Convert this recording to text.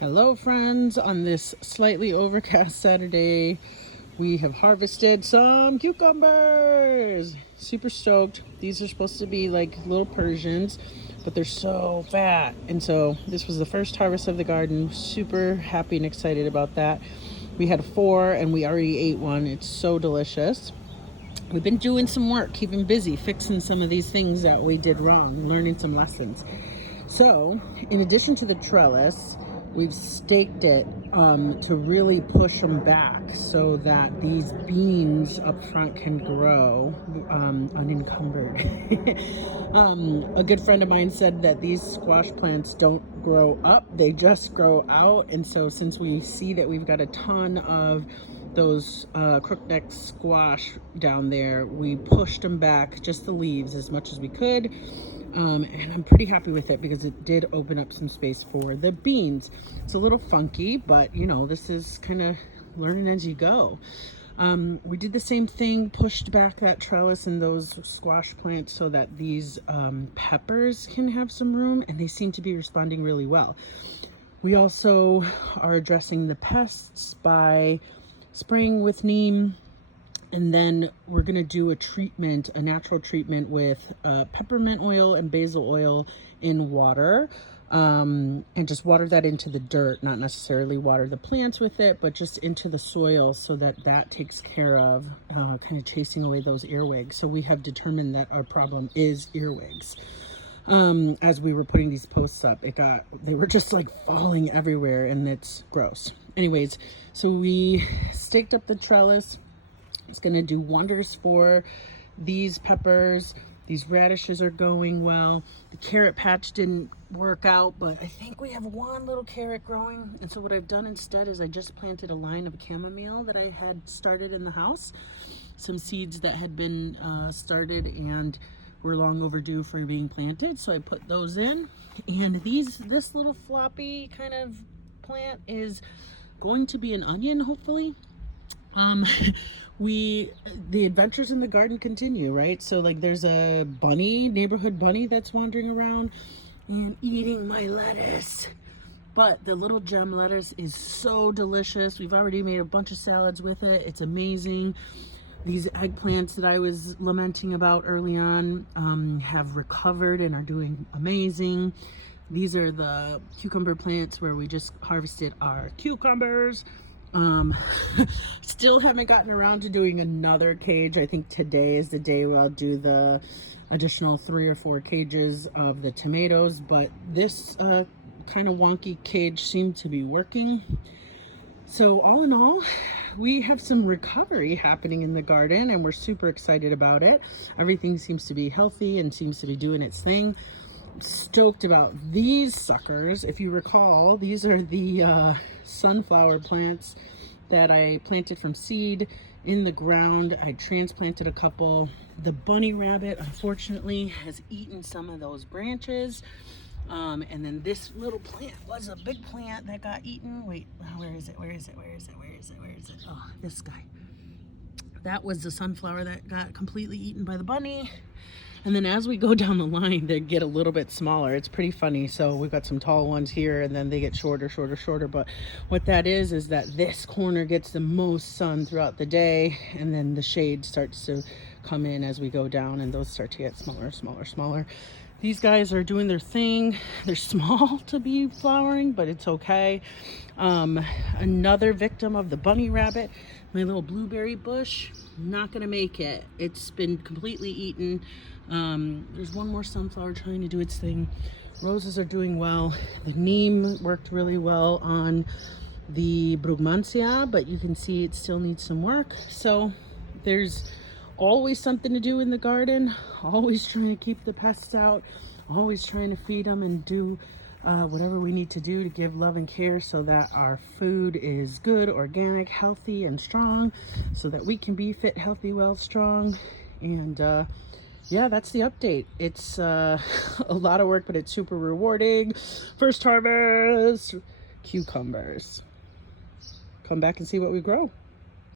Hello friends, on this slightly overcast Saturday, we have harvested some cucumbers. Super stoked. These are supposed to be like little Persians, but they're so fat. And so this was the first harvest of the garden. Super happy and excited about that. We had 4 and we already ate one. It's so delicious. We've been doing some work, keeping busy, fixing some of these things that we did wrong, learning some lessons. So, in addition to the trellis, we've staked it to really push them back so that these beans up front can grow unencumbered. A good friend of mine said that these squash plants don't grow up, they just grow out. And so since we see that we've got a ton of those crookneck squash down there, we pushed them back, just the leaves, as much as we could. And I'm pretty happy with it because it did open up some space for the beans. It's a little funky, but you know, this is kind of learning as you go. We did the same thing, pushed back that trellis and those squash plants so that these peppers can have some room, and they seem to be responding really well. We also are addressing the pests by spraying with neem, and then we're gonna do a natural treatment with peppermint oil and basil oil in water, and just water that into the dirt, not necessarily water the plants with it, but just into the soil so that that takes care of kind of chasing away those earwigs. So we have determined that our problem is earwigs. As we were putting these posts up, they were just like falling everywhere, and it's gross. Anyways, so we staked up the trellis. It's going to do wonders for these peppers. These radishes are going well. The carrot patch didn't work out, but I think we have one little carrot growing. And so what I've done instead is I just planted a line of chamomile that I had started in the house. Some seeds that had been started and were long overdue for being planted. So I put those in. And this little floppy kind of plant is going to be an onion, hopefully. The adventures in the garden continue, right? So like there's a neighborhood bunny that's wandering around and eating my lettuce. But the little gem lettuce is so delicious. We've already made a bunch of salads with it. It's amazing. These eggplants that I was lamenting about early on have recovered and are doing amazing. These are the cucumber plants where we just harvested our cucumbers. Still haven't gotten around to doing another cage. I think today is the day where I'll do the additional 3 or 4 cages of the tomatoes, but this kind of wonky cage seemed to be working. So all in all, we have some recovery happening in the garden, and we're super excited about it. Everything seems to be healthy and seems to be doing its thing. Stoked about these suckers. If you recall, these are the sunflower plants that I planted from seed in the ground. I transplanted a couple. The bunny rabbit unfortunately has eaten some of those branches, and then this little plant was a big plant that got eaten. Wait, where is it? Oh, this guy. That was the sunflower that got completely eaten by the bunny. And then as we go down the line, they get a little bit smaller. It's pretty funny. So we've got some tall ones here, and then they get shorter. But what that is that this corner gets the most sun throughout the day, and then the shade starts to come in as we go down, and those start to get smaller. These guys are doing their thing. They're small to be flowering, but it's okay. Another victim of the bunny rabbit, my little blueberry bush, not gonna make it. It's been completely eaten. There's one more sunflower trying to do its thing. Roses are doing well. The neem worked really well on the brugmansia, but you can see it still needs some work. So there's always something to do in the garden, always trying to keep the pests out, always trying to feed them and do whatever we need to do to give love and care so that our food is good, organic, healthy, and strong, so that we can be fit, healthy, well, strong. And yeah, that's the update. It's a lot of work, but it's super rewarding. First harvest, cucumbers. Come back and see what we grow.